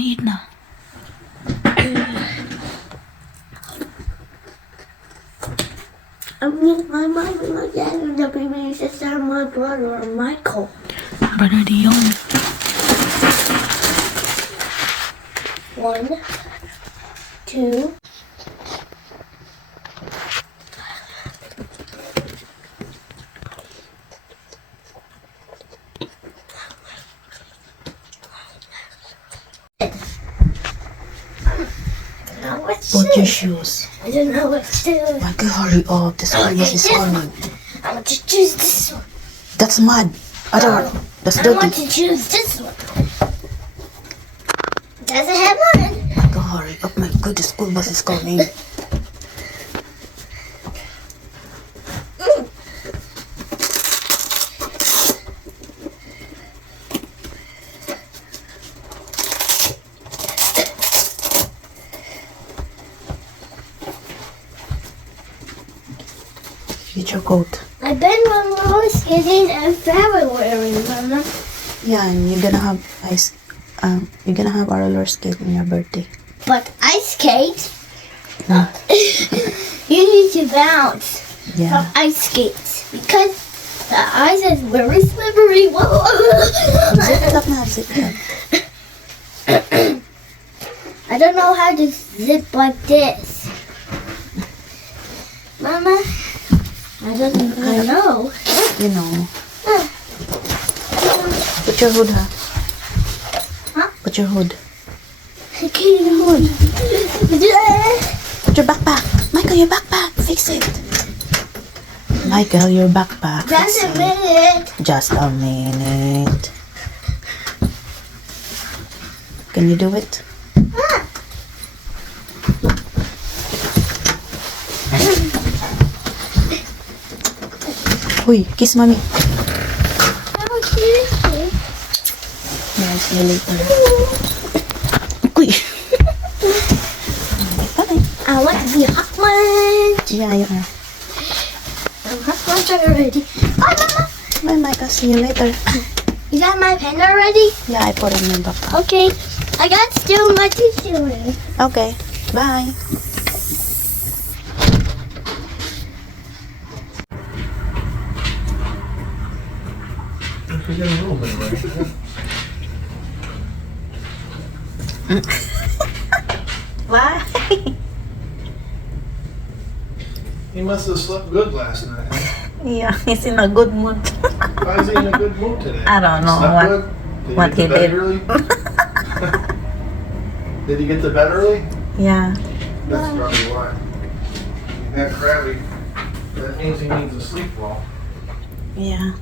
eat na. I'm with my mom and my dad and the baby sister and my brother Michael. Brother Dion. 1, 2. Put your shoes. I don't know what to do. Michael, hurry up. The school bus is coming. I want to choose this one. That's mud. Other one. That's I want dirty. to choose this one. Doesn't have mud. Michael, hurry up. My God, the school bus is coming. Get your coat. I've been on roller skating everywhere, Mama. Yeah, and you're gonna have you're gonna have a roller skate on your birthday. But ice skate, you need to bounce from Yeah. ice skates because the ice is very slippery. Whoa. Zip it up now. Zip it up. I don't know how to zip like this. Mama, I don't know. You know. Put your hood, huh? Huh? Put your hood. Okay, hood. Put your backpack. Michael, your backpack. Fix it. Michael, your backpack. Just Fix a it. minute. Just a minute. Can you do it? Uy, kiss mommy. Yeah, see you later. Uy. Bye. I want to be hot lunch. Yeah, you are. I'm hot lunch already. Bye, Mama. Bye, Michael. See you later. You got my pen already? Yeah, I put it in your backpack. Okay. I got still my tissue in. Okay. Bye. You get a little bit right. Bye. He must have slept good last night. Huh? Yeah, he's in a good mood. Why is he in a good mood today? I don't know Slept what- good? Did what he he get to bed did. early? Did he get to bed early? Yeah. That's probably why. He's that crabby. That means he needs to sleep well. Yeah.